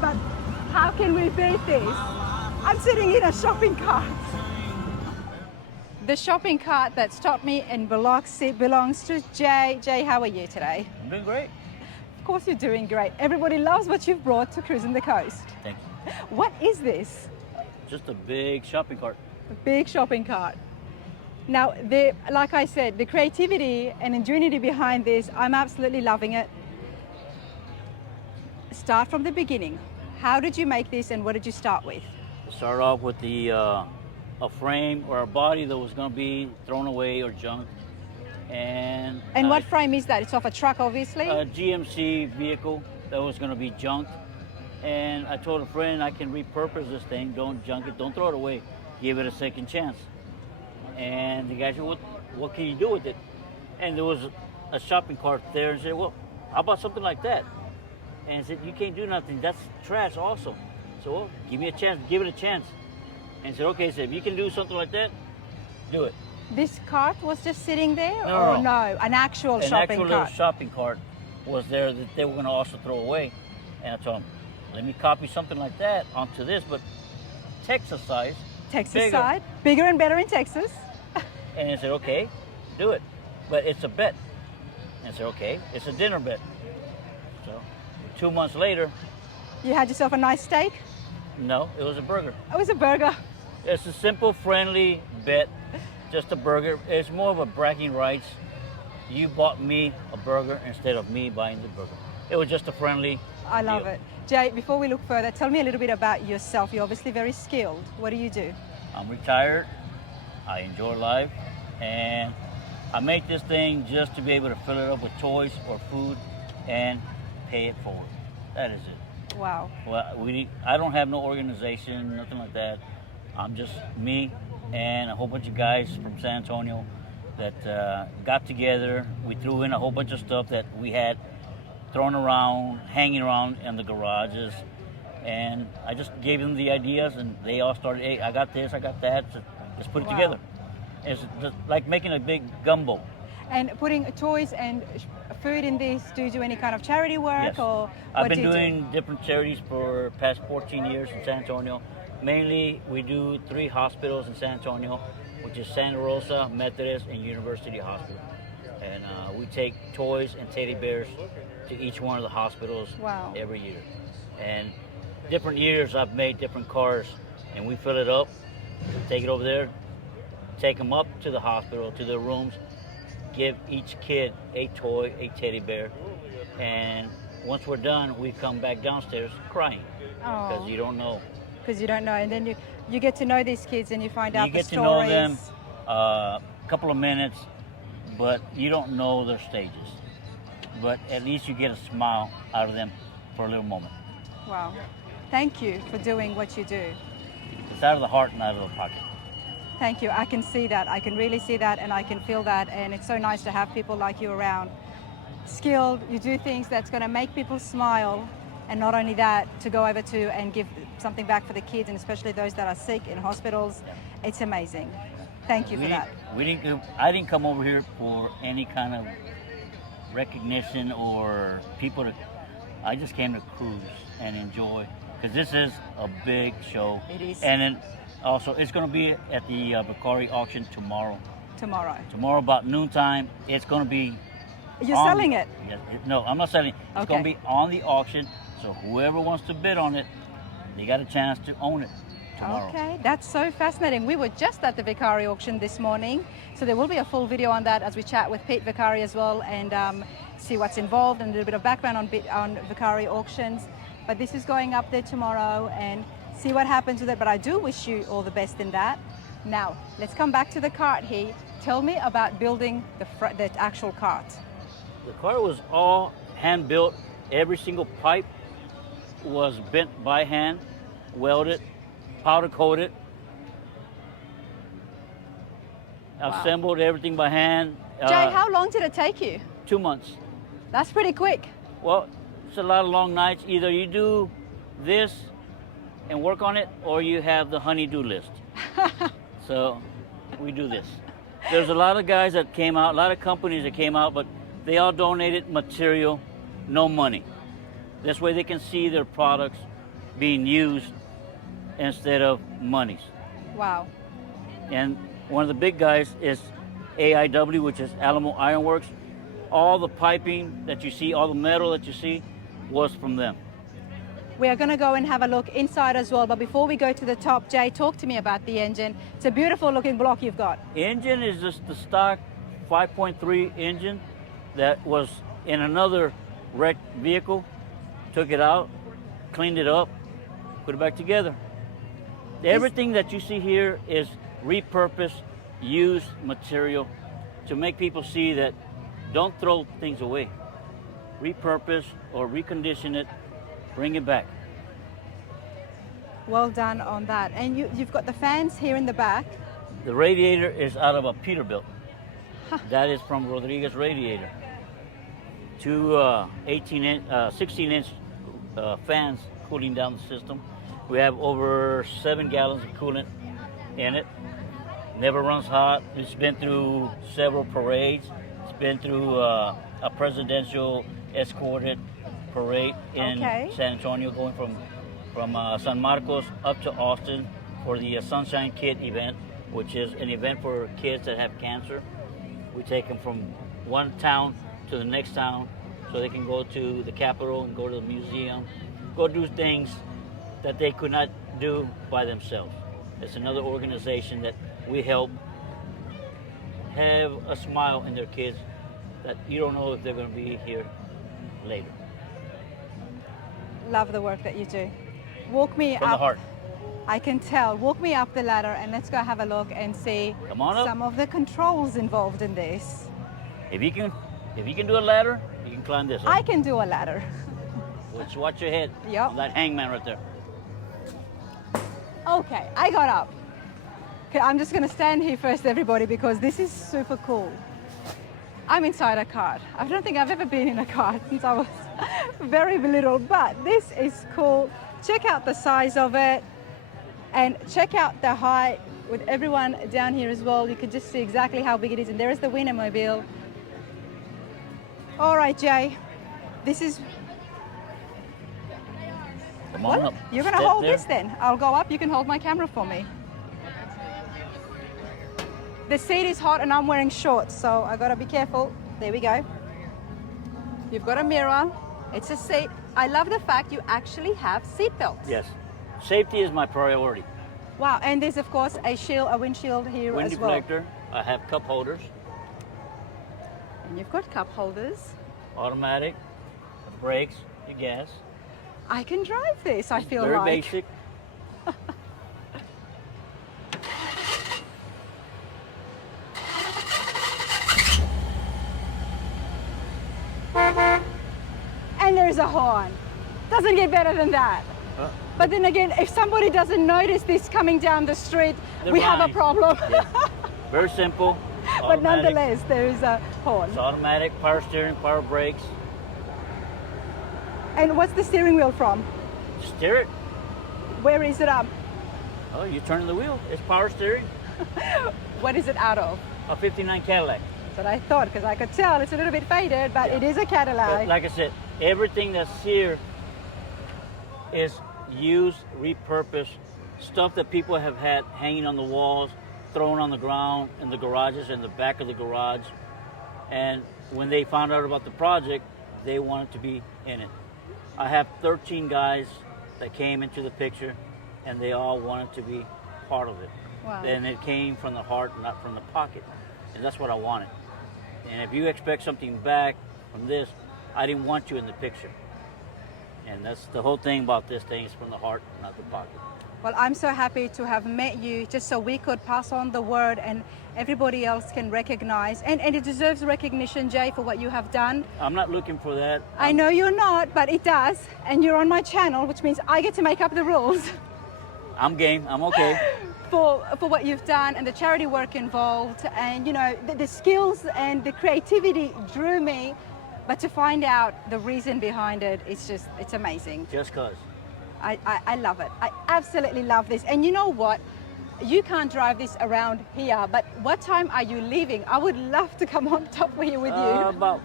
But how can we beat this? I'm sitting in a shopping cart. The shopping cart that stopped me in Biloxi belongs to Jay. Jay, how are you today? I'm doing great. Of course you're doing great. Everybody loves what you've brought to Cruisin the Coast. Thank you. What is this? Just a big shopping cart. A big shopping cart. Now, like I said, the creativity and ingenuity behind this, I'm absolutely loving it. Start from the beginning. How did you make this and what did you start with? Start off with a frame or a body that was going to be thrown away or junk. And what frame is that? It's off a truck, obviously? A GMC vehicle that was going to be junked. And I told a friend I can repurpose this thing. Don't junk it. Don't throw it away. Give it a second chance. And the guy said, what can you do with it? And there was a shopping cart there and said, well, how about something like that? And I said, you can't do nothing. That's trash also. So, well, give me a chance. Give it a chance. And I said, okay, so if you can do something like that, do it. This cart was just sitting there? No, no, an actual shopping cart? An actual little shopping cart was there that they were going to also throw away. And I told them, let me copy something like that onto this, but Texas size. Texas side, bigger and better in Texas. And I said, okay, do it. But it's a bet. And I said, okay, it's a dinner bet. So 2 months later. You had yourself a nice steak? No, it was a burger. It was a burger. It's a simple, friendly bet, just a burger. It's more of a bragging rights. You bought me a burger instead of me buying the burger. It was just a friendly I love it. Jay, before we look further, tell me a little bit about yourself. You're obviously very skilled. What do you do? I'm retired. I enjoy life. And I make this thing just to be able to fill it up with toys or food and pay it forward. That is it. Wow. Well, I don't have no organization, nothing like that. I'm just me and a whole bunch of guys from San Antonio that got together. We threw in a whole bunch of stuff that we had thrown around, hanging around in the garages. And I just gave them the ideas and they all started, hey, I got this, I got that. So let's put it together. It's just like making a big gumbo. And putting toys and food in this, do you do any kind of charity work? Yes. Or I've been doing different charities for past 14 years in San Antonio. Mainly, we do 3 hospitals in San Antonio, which is Santa Rosa, Methodist, and University Hospital. And we take toys and teddy bears to each one of the hospitals every year. And different years, I've made different cars, and we fill it up, take it over there, take them up to the hospital, to their rooms, give each kid a toy, a teddy bear, and once we're done, we come back downstairs crying because you don't know. Because you don't know, and then you get to know these kids and you find out the stories. You get to know them a couple of minutes, but you don't know their stages. But at least you get a smile out of them for a little moment. Wow. Thank you for doing what you do. It's out of the heart and out of the pocket. Thank you. I can see that. I can really see that and I can feel that. And it's so nice to have people like you around. Skilled, you do things that's going to make people smile. And not only that, to go over to and give something back for the kids and especially those that are sick in hospitals. It's amazing. Thank you for that. I didn't come over here for any kind of recognition or people to I just came to cruise and enjoy, because this is a big show. It is. And then also, it's going to be at the Biloxi auction tomorrow. Tomorrow. Tomorrow about noontime, it's going to be. You're selling it? Yes, no, I'm not selling it. It's going to be on the auction, so whoever wants to bid on it, they got a chance to own it tomorrow. Okay, that's so fascinating. We were just at the Vicari auction this morning, so there will be a full video on that as we chat with Pete Vicari as well, and see what's involved and a little bit of background on Vicari auctions. But this is going up there tomorrow, and see what happens with it. But I do wish you all the best in that. Now, let's come back to the cart here. Tell me about building the actual cart. The car was all hand built. Every single pipe was bent by hand, welded, powder coated, assembled everything by hand. Jay, how long did it take you? 2 months. That's pretty quick. Well, it's a lot of long nights. Either you do this and work on it, or you have the honey-do list. So we do this. There's a lot of guys that came out, a lot of companies that came out, but they all donated material, no money. This way they can see their products being used instead of monies. Wow. And one of the big guys is AIW, which is Alamo Iron Works. All the piping that you see, all the metal that you see, was from them. We are going to go and have a look inside as well, but before we go to the top, Jay, talk to me about the engine. It's a beautiful looking block you've got. Engine is just the stock 5.3 engine that was in another wrecked vehicle. Took it out, cleaned it up, put it back together. Everything that you see here is repurposed, used material to make people see that don't throw things away. Repurpose or recondition it, bring it back. Well done on that. And you've got the fans here in the back. The radiator is out of a Peterbilt. That is from Rodriguez Radiator. Two 16-inch fans cooling down the system. We have over 7 gallons of coolant in it. Never runs hot. It's been through several parades. It's been through a presidential escorted parade in San Antonio, going from San Marcos up to Austin for the Sunshine Kid event, which is an event for kids that have cancer. We take them from one town to the next town so they can go to the Capitol and go to the museum, go do things that they could not do by themselves. It's another organization that we help have a smile in their kids that you don't know if they're going to be here later. Love the work that you do. Walk me From up. the heart. I can tell. Walk me up the ladder and let's go have a look and see Come on up. some of the controls involved in this. If you can do a ladder, you can climb this up. I can do a ladder. Just watch your head. Yep. That hangman right there. Okay, I got up. Okay, I'm just gonna stand here first, everybody, because this is super cool. I'm inside a cart. I don't think I've ever been in a cart since I was very little, but this is cool. Check out the size of it and check out the height with everyone down here as well. You can just see exactly how big it is. And there is the Wienermobile. All right, Jay, this is... Come on What? up. You're gonna Step hold there. this then. I'll go up, you can hold my camera for me. The seat is hot and I'm wearing shorts, so I gotta be careful. There we go. You've got a mirror, it's a seat. I love the fact you actually have seat belts. Yes. Safety is my priority. Wow, and there's of course a windshield here Wind as well. deflector. I have cup holders. And you've got cup holders. Automatic. Brakes. Your gas. I can drive this, I feel Very like. basic. And there's a horn. Doesn't get better than that. But then again, if somebody doesn't notice this coming down the street, we have a problem. Yes. Very simple. But nonetheless, there is a horn. It's automatic, power steering, power brakes. And what's the steering wheel from? Steer it. Where is it up? Oh, you're turning the wheel. It's power steering. What is it out of? A 59 Cadillac. That's what I thought, because I could tell it's a little bit faded, but it is a Cadillac. But like I said, Everything that's here is used, repurposed, stuff that people have had hanging on the walls, thrown on the ground in the garages, in the back of the garage. And when they found out about the project, they wanted to be in it. I have 13 guys that came into the picture, and they all wanted to be part of it. Wow. And it came from the heart, not from the pocket. And that's what I wanted. And if you expect something back from this, I didn't want you in the picture. And that's the whole thing about this thing, is from the heart, not the pocket. Well, I'm so happy to have met you just so we could pass on the word and everybody else can recognize. And it deserves recognition, Jay, for what you have done. I'm not looking for that. I know you're not, but it does. And you're on my channel, which means I get to make up the rules. I'm game. I'm okay. For what you've done and the charity work involved. And, you know, the skills and the creativity drew me. But to find out the reason behind it, it's amazing. Just cause. I love it. I absolutely love this. And you know what? You can't drive this around here, but what time are you leaving? I would love to come on top here with you. About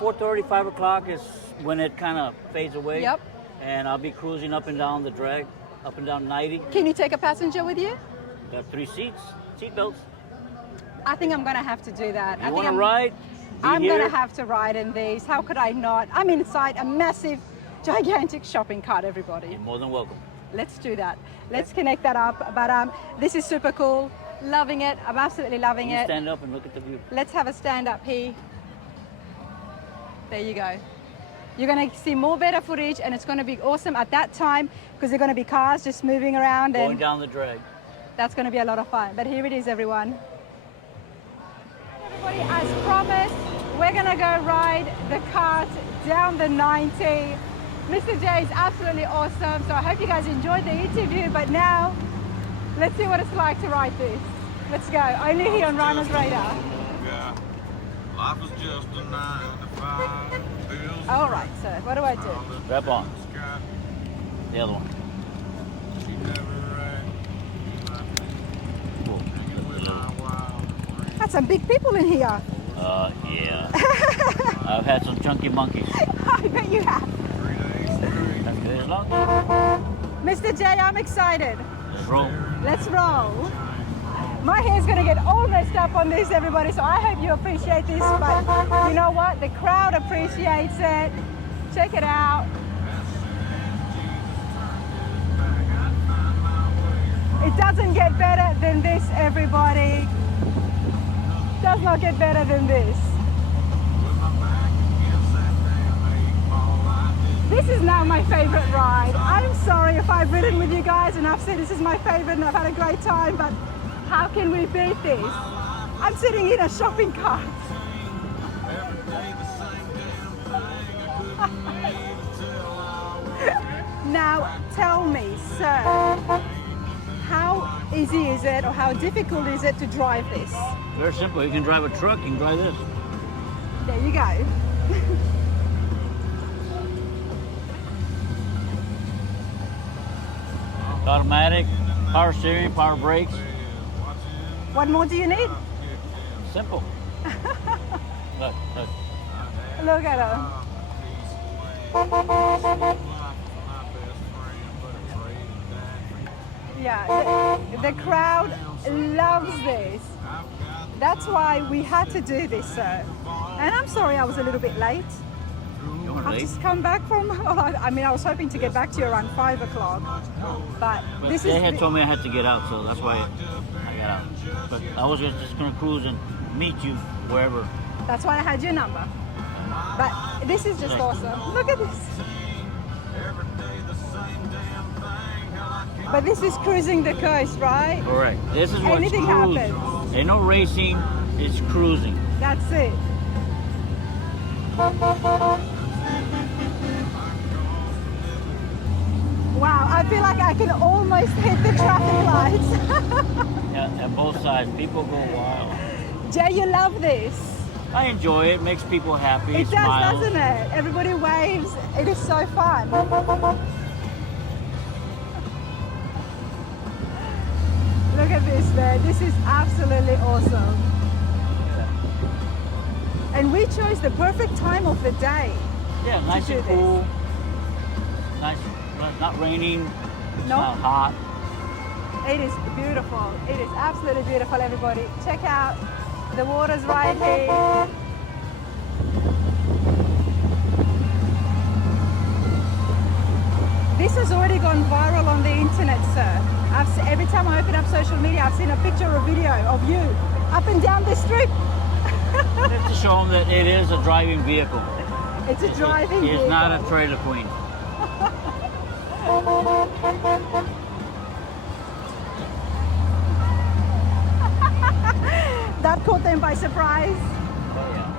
4:30, 5 o'clock is when it kind of fades away. Yep. And I'll be cruising up and down the drag, up and down 90. Can you take a passenger with you? Got 3 seats, seat belts. I think I'm going to have to do that. You want to ride? I'm going to have to ride in these. How could I not? I'm inside a massive, gigantic shopping cart, everybody. You're more than welcome. Let's do that. Let's connect that up. But this is super cool. Loving it. I'm absolutely loving You it. stand up and look at the view. Let's have a stand up here. There you go. You're going to see more better footage, and it's going to be awesome at that time because there are going to be cars just moving around. Going and down the drag. that's going to be a lot of fun. But here it is, everyone. Everybody, as promised, we're going to go ride the cart down the 90. Mr. J is absolutely awesome, so I hope you guys enjoyed the interview, but now let's see what it's like to ride this. Let's go, only here on Rhino's Radar. Yeah. Life was just a 9 to 5. Bills All right, so what do I do? Grab on. sky. The other one. She never ran. Cool. Hanging with my wild. That's some big people in here. Yeah. I've had some chunky monkeys. I bet you have. 3 days straight. That's good as long. Mr. J, I'm excited. Just roll. Let's roll. My hair's gonna get all messed up on this, everybody, so I hope you appreciate this, but you know what? The crowd appreciates it. Check it out. It doesn't get better than this, everybody. Does not get better than this. This is now my favorite ride. I'm sorry if I've ridden with you guys and I've said this is my favorite and I've had a great time, but how can we beat this? I'm sitting in a shopping cart. Now tell me, sir, how easy is it or how difficult is it to drive this? Very simple. You can drive a truck, you can drive this. There you go. Automatic, power steering, power brakes. What more do you need? Simple. Look. Look at her. Yeah, the crowd loves this. That's why we had to do this, sir. And I'm sorry I was a little bit late. You weren't I've late. just come back from, I mean, I was hoping to get back to you around 5 o'clock. But But this they is, had told me I had to get out, so that's why I got out. But I was just going to cruise and meet you wherever. that's why I had your number. But this is just awesome. Look at this. But this is cruising the coast, right? Correct. This is what's Anything cruising. happens. Ain't no racing, it's cruising. That's it. Wow, I feel like I can almost hit the traffic lights. Yeah, at both sides, people go wild. Jay, you love this. I enjoy it. Makes people happy. It does, smiles. doesn't it? Everybody waves. It is so fun. Look at this, man. This is absolutely awesome. And we chose the perfect time of the day. Yeah, nice do and this. cool. Nice, not raining. It's Nope. not hot. It is beautiful. It is absolutely beautiful, everybody. Check out the waters right here. This has already gone viral on the internet, sir. Every time I open up social media, I've seen a picture or video of you up and down the strip. Just to show them that it is a driving vehicle. It's a driving It's vehicle. not a trailer queen. That caught them by surprise. Oh, yeah.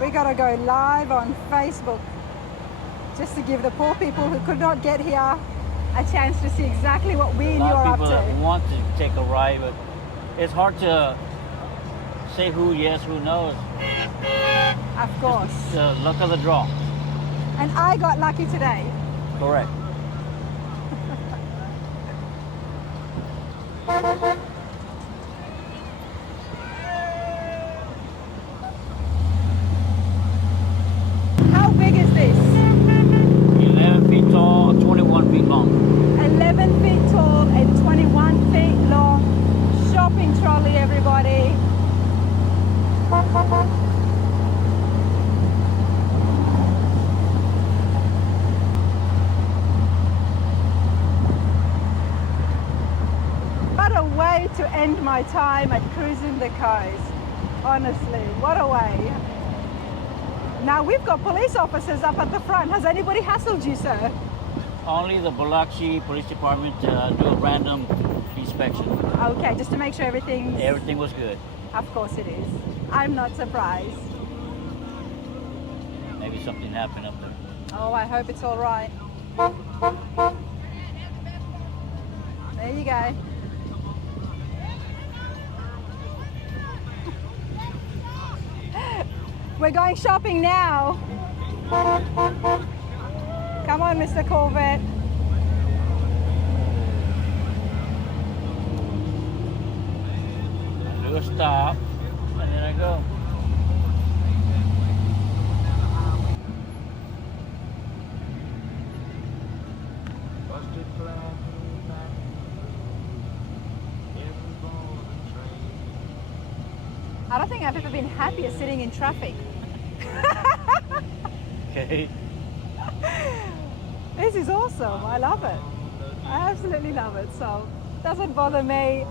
We gotta go live on Facebook just to give the poor people who could not get here a chance to see exactly what we A and you lot are of up people that to. want to take a ride, but it's hard to say who yes, who knows. Of course. The luck of the draw. And I got lucky today. Correct. How big is this? 11 feet tall, 21 feet long. 11 feet tall and 21 feet long. Shopping trolley, everybody. What a way to end my time at Cruisin the Coast. Honestly, what a way. Now we've got police officers up at the front. Has anybody hassled you, sir? Only the Biloxi Police Department do a random inspection. Okay, just to make sure everything's... Everything was good. Of course it is. I'm not surprised. Maybe something happened up there. Oh, I hope it's all right. There you go. We're going shopping now. Come on, Mr. Corvette. I do a stop, and then I go. I don't think I've ever been happier sitting in traffic. Okay. This is awesome. I love it. I absolutely love it. So it doesn't bother me.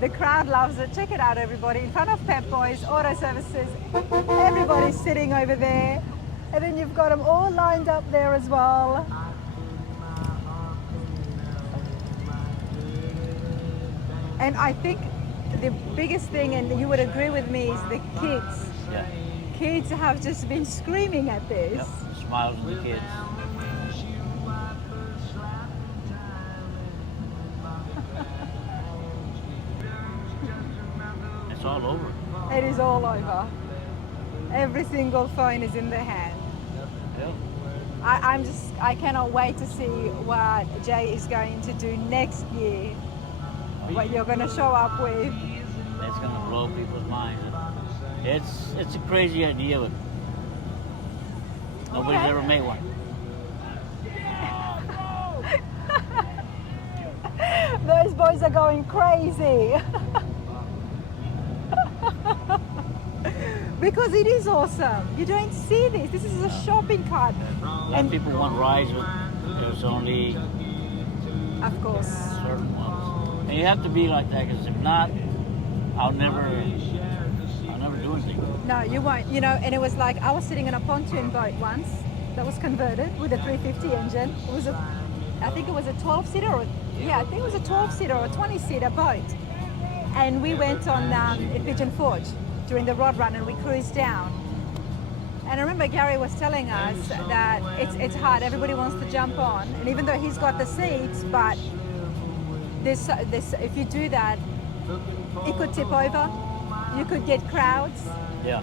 The crowd loves it. Check it out, everybody. In front of Pep Boys, Auto Services. Everybody's sitting over there. And then you've got them all lined up there as well. And I think the biggest thing, and you would agree with me, is the kids. Yeah. Kids have just been screaming at this. Yep. Smiles from the kids. It's all over. It is all over. Every single phone is in their hand. Yeah. I cannot wait to see what Jay is going to do next year. What you're going to show up with. It's gonna blow people's minds. It's a crazy idea, but nobody's Okay. ever made one. Those boys are going crazy. Because it is awesome. You don't see this. This is a shopping cart. A lot of people want rides, but there's only Of course. certain ones. And you have to be like that, because if not, I'll never do anything. No, you won't. You know, and it was like I was sitting in a pontoon boat once that was converted with a 350 engine. It was I think it was a 12-seater, or I think it was a 12-seater or a 20-seater boat. And we went on Pigeon Forge during the rod run, and we cruised down. And I remember Gary was telling us that it's hard. Everybody wants to jump on, and even though he's got the seats, but this if you do that, it could tip over. You could get crowds. Yeah.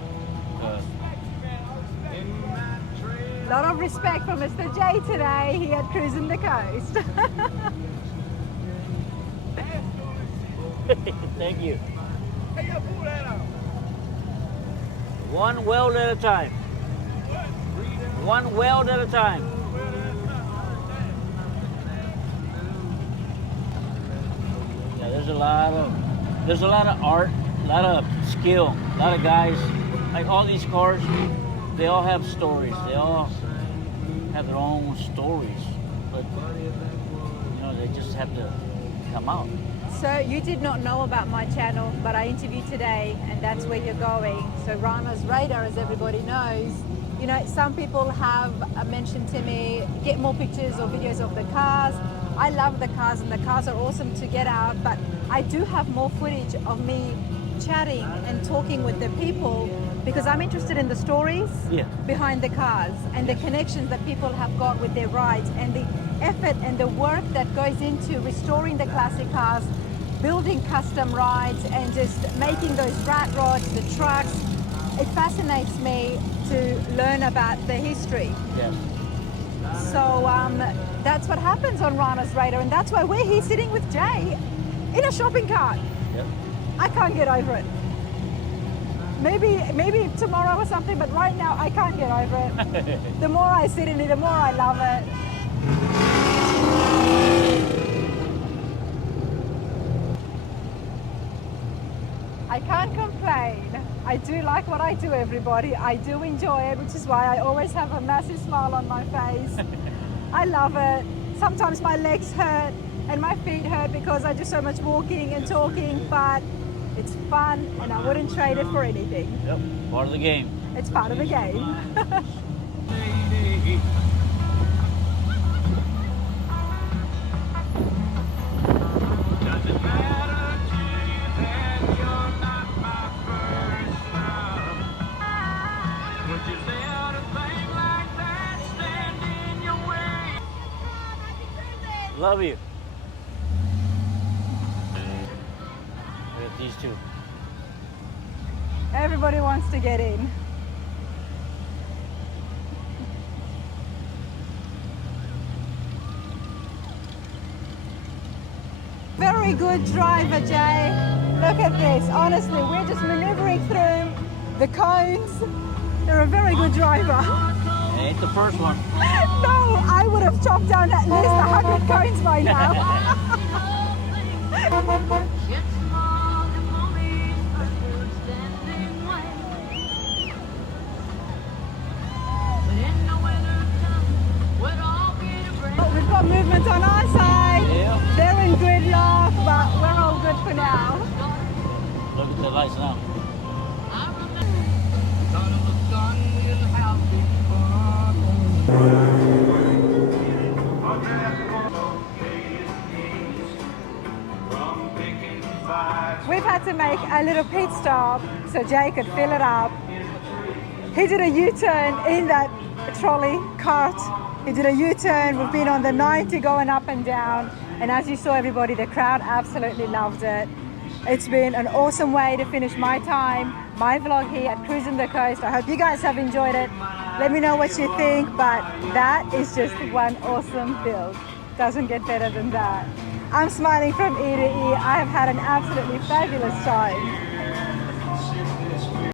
A lot of respect for Mr. J today here at Cruisin the Coast. Thank you. One weld at a time. One weld at a time. Yeah, there's a lot of art, a lot of skill, a lot of guys. Like all these cars, they all have stories. They all have their own stories, but you know, they just have to come out. So you did not know about my channel, but I interviewed today, and that's where you're going. So Rana's Radar, as everybody knows, you know, some people have mentioned to me, get more pictures or videos of the cars. I love the cars, and the cars are awesome to get out, but I do have more footage of me chatting and talking with the people, because I'm interested in the stories behind the cars and the connections that people have got with their rides, and the effort and the work that goes into restoring the classic cars, building custom rides, and just making those rat rods, the trucks. It fascinates me to learn about the history. Yes. So that's what happens on Rana's Radar, and that's why we're here sitting with Jay in a shopping cart. Yep. I can't get over it. Maybe tomorrow or something, but right now I can't get over it. The more I sit in it, the more I love it. I can't complain. I do like what I do, everybody. I do enjoy it, which is why I always have a massive smile on my face. I love it. Sometimes my legs hurt and my feet hurt because I do so much walking and talking, but it's fun and I wouldn't trade it for anything. Yep. Part of the game. It's part of the game. Love you. Look at these two. Everybody wants to get in. Very good driver, Jay. Look at this. Honestly, we're just maneuvering through the cones. You're a very good driver. Ain't the first one. No, I would have chopped down at least 100 cones by now. We've got movement on our side. Yeah. They're in gridlock, but we're all good for now. Look at the lights now. We've had to make a little pit stop so Jay could fill it up. He did a U-turn in that trolley cart. He did a U-turn. We've been on the 90 going up and down. And as you saw, everybody, the crowd absolutely loved it. It's been an awesome way to finish my time, my vlog here at Cruisin the Coast. I hope you guys have enjoyed it. Let me know what you think, but that is just one awesome build. Doesn't get better than that. I'm smiling from ear to ear. I have had an absolutely fabulous time.